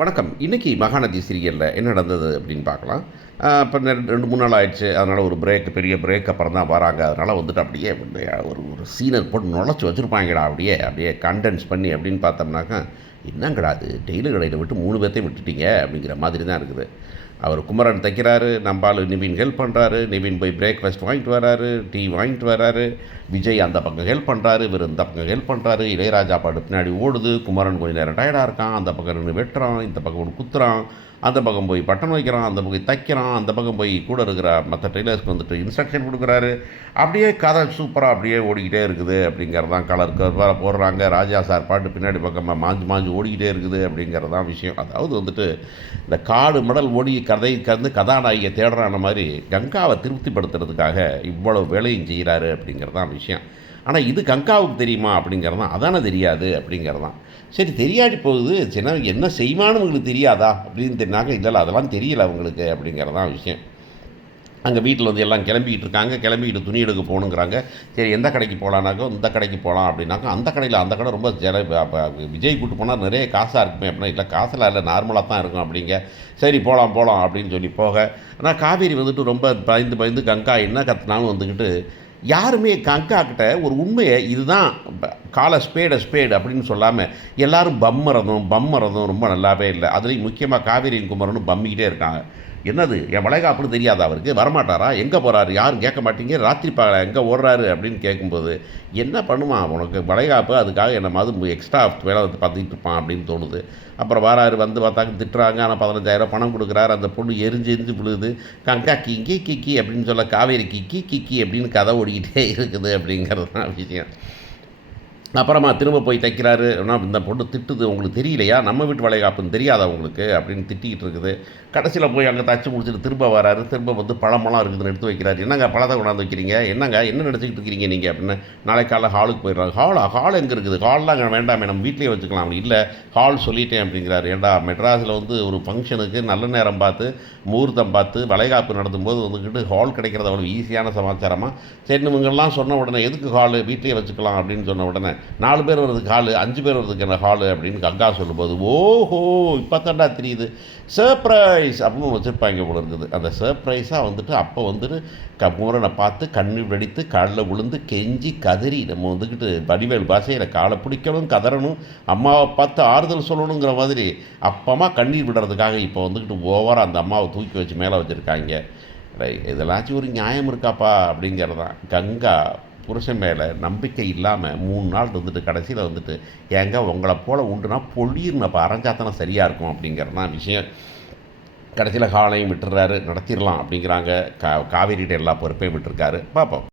வணக்கம். இன்னைக்கு மகாநதி சீரியலில் என்ன நடந்தது அப்படின்னு பார்க்கலாம். இப்போ ரெண்டு மூணு நாள் ஆயிடுச்சு. அதனால் ஒரு பிரேக் பெரிய பிரேக் அப்புறம் தான் வராங்க. அதனால் வந்துட்டு அப்படியே ஒரு ஒரு சீனர் போட்டு நுழைச்சி வச்சுருப்பாங்கடா அப்படியே அப்படியே கண்டென்ஸ் பண்ணி அப்படின்னு பார்த்தோம்னாக்கா என்ன கிடாது டெய்லி கடையில் விட்டு மூணு பேர்த்தையும் விட்டுட்டீங்க அப்படிங்கிற மாதிரி தான் இருக்குது. அவர் குமரன் தைக்கிறாரு நம்பால் நிவின் ஹெல்ப் பண்ணுறாரு நிவின் போய் பிரேக்ஃபாஸ்ட் வாங்கிட்டு வராரு டீ வாங்கிட்டு வராரு. விஜய் அந்த பக்கம் ஹெல்ப் பண்ணுறாரு இவர் இந்த பக்கம் ஹெல்ப் பண்ணுறாரு இளையராஜா பாட்டு பின்னாடி ஓடுது. குமரன் கொஞ்சம் நேரம் டயர்டாக இருக்கான். அந்த பக்கம் ரெண்டு வெட்டுறான். இந்த பக்கம் ஒன்று குத்துறான். அந்த பக்கம் போய் பட்டன் வைக்கிறான். அந்த பக்கம் தைக்கிறான். அந்த பக்கம் போய் கூட இருக்கிற மற்ற டெய்லர்ஸ்க்கு வந்துட்டு இன்ஸ்ட்ரக்ஷன் கொடுக்குறாரு. அப்படியே கதை சூப்பராக அப்படியே ஓடிக்கிட்டே இருக்குது அப்படிங்கிறது தான் கலர் கருப்பாக போடுறாங்க. ராஜா சார் பாட்டு பின்னாடி பக்கமாக மாஞ்சு மாஞ்சு ஓடிக்கிட்டே இருக்குது அப்படிங்கிறது தான் விஷயம். அதாவது வந்துட்டு இந்த காடு மடல் ஓடி கதை கந்து கதாநாயகியை தேடுறான மாதிரி கங்காவை திருப்திப்படுத்துறதுக்காக இவ்வளோ வேலையும் செய்கிறாரு அப்படிங்கிறது தான் விஷயம். விஷயம். ஆனால் இது கங்காவுக்கு தெரியுமா அப்படிங்கிறது தான் அதானே தெரியாது அப்படிங்கிறது தான் சரி தெரியாடி போகுது. சின்ன என்ன செய்வான்னு உங்களுக்கு தெரியாதா அப்படின்னு தெரிஞ்சாங்க இல்லை அதெல்லாம் தெரியல அவங்களுக்கு அப்படிங்கிறது தான் விஷயம். அங்கே வீட்டில் வந்து எல்லாம் கிளம்பிக்கிட்டு இருக்காங்க. கிளம்பிக்கிட்டு துணி எடுக்க போகணுங்கிறாங்க. சரி எந்த கடைக்கு போகலான்னாக்கோ இந்த கடைக்கு போகலாம் அப்படின்னாக்கா அந்த கடையில் அந்த கடை ரொம்ப ஜல விஜய் கூட்டு போனால் நிறைய காசாக இருக்குமே அப்படின்னா இல்லை காசெல்லாம் இல்லை நார்மலாக தான் இருக்கும் அப்படிங்க. சரி போகலாம் போகலாம் அப்படின்னு சொல்லி போக. ஆனால் காவேரி வந்துட்டு ரொம்ப பயந்து பயந்து கங்கா என்ன கத்துனாலும் வந்துக்கிட்டு யாருமே கங்கா கிட்ட ஒரு உண்மையை இதுதான் கால ஸ்பேட ஸ்பேடு அப்படின்னு சொல்லாமல் எல்லாரும் பம்மரதும் பம்மரதும் ரொம்ப நல்லாவே இல்லை. அதுலேயும் முக்கியமாக காவேரியின் குமரனும் பம்மிக்கிட்டே இருக்காங்க. என்னது? என் வளைகாப்புன்னு தெரியாதா அவருக்கு? வரமாட்டாரா? எங்கே போகிறாரு யாரும் கேட்க மாட்டீங்க. ராத்திரி பா எங்கே ஓடுறாரு அப்படின்னு கேட்கும்போது என்ன பண்ணுவான் உனக்கு? வளைகாப்பு அதுக்காக என்ன மாதிரி எக்ஸ்ட்ரா வேலை வந்து பார்த்துக்கிட்டு இருப்பான் அப்படின்னு தோணுது. அப்புறம் வராரு வந்து பார்த்தாக்க திட்டுறாங்க. ஆனால் பதினஞ்சாயிரம் பணம் கொடுக்குறாரு. அந்த பொண்ணு எரிஞ்சு எரிஞ்சு விழுது. கங்கா கிங்கி கிக்கி அப்படின்னு சொல்ல காவேரி கிக்கி கிக்கி அப்படின்னு கதை ஓடிக்கிட்டே இருக்குது அப்படிங்கிறது தான் விஷயம். அப்புறமா திரும்ப போய் தைக்கிறாரு. ஆனால் இந்த பொண்ணு திட்டுது உங்களுக்கு தெரியலையா? நம்ம வீட்டு வளைகாப்புன்னு தெரியாதா உங்களுக்கு? அப்படின்னு திட்டிகிட்டு இருக்குது. கடைசியில் போய் அங்கே தச்சு முடிச்சுட்டு திரும்ப வராரு. திரும்ப வந்து பழமெல்லாம் இருக்குதுன்னு எடுத்து வைக்கிறாரு. என்னங்க பழத்தை கொண்டாந்து வைக்கிறீங்க? என்னங்க? என்ன நினச்சிக்கிட்டு இருக்கிறீங்க நீங்கள் அப்படின்னு நாளை காலைல ஹாலுக்கு போயிடுறாங்க ஹாலா ஹால் எங்கே இருக்குது? ஹால்லாம் அங்கே வேண்டாமே நம்ம வீட்லேயே வச்சுக்கலாம். இல்லை ஹால் சொல்லிட்டேன் அப்படிங்கிறாரு. ஏண்டா மெட்ராஸில் வந்து ஒரு ஃபங்க்ஷனுக்கு நல்ல நேரம் பார்த்து முகூர்த்தம் பார்த்து வளைகாப்பு நடத்தும்போது வந்துக்கிட்டு ஹால் கிடைக்கிறது அவ்வளோ ஈஸியான சமாச்சாரமாக சரி இவங்கெல்லாம் சொன்ன உடனே எதுக்கு ஹாலு வீட்லேயே வச்சுக்கலாம் அப்படின்னு சொன்ன உடனே நாலு பேர் வர்றதுக்கு ஹாலு அஞ்சு பேர் வர்றதுக்கு என்ன ஹாலு அப்படின்னு கங்கா சொல்லும்போது ஓஹோ இப்போ தாண்டா தெரியுது. சர்ப்ரைஸ் அப்படின்னு வச்சுருப்பாங்க போல இருக்குது. அந்த சர்ப்ரைஸாக வந்துட்டு அப்போ வந்துட்டு க குமரனை பார்த்து கண்ணீர் வெடித்து காலில் விழுந்து கெஞ்சி கதறி நம்ம வந்துக்கிட்டு வடிவேல் பாஷையில் காலை பிடிக்கணும் கதறணும் அம்மாவை பார்த்து ஆறுதல் சொல்லணுங்கிற மாதிரி அப்பமா கண்ணீர் விடுறதுக்காக இப்போ வந்துக்கிட்டு ஓவராக அந்த அம்மாவை தூக்கி வச்சு மேலே வச்சுருக்காங்க. இதெல்லாச்சும் ஒரு நியாயம் இருக்காப்பா? அப்படிங்கிறது தான் கங்கா புருஷன் மேலே நம்பிக்கை இல்லாமல் மூணு நாள் இருந்துட்டு கடைசியில் வந்துட்டு ஏங்க உங்களை போல் உண்டுனா பொழியிருந்து அரைஞ்சாத்தானே சரியாக இருக்கும் அப்படிங்கிறது தான் விஷயம். கடைசியில் காலையும் விட்டுறாரு நடத்திடலாம் அப்படிங்கிறாங்க. கா காவேரிகிட்ட எல்லா பொறுப்பையும் விட்டுருக்காரு. பார்ப்போம்.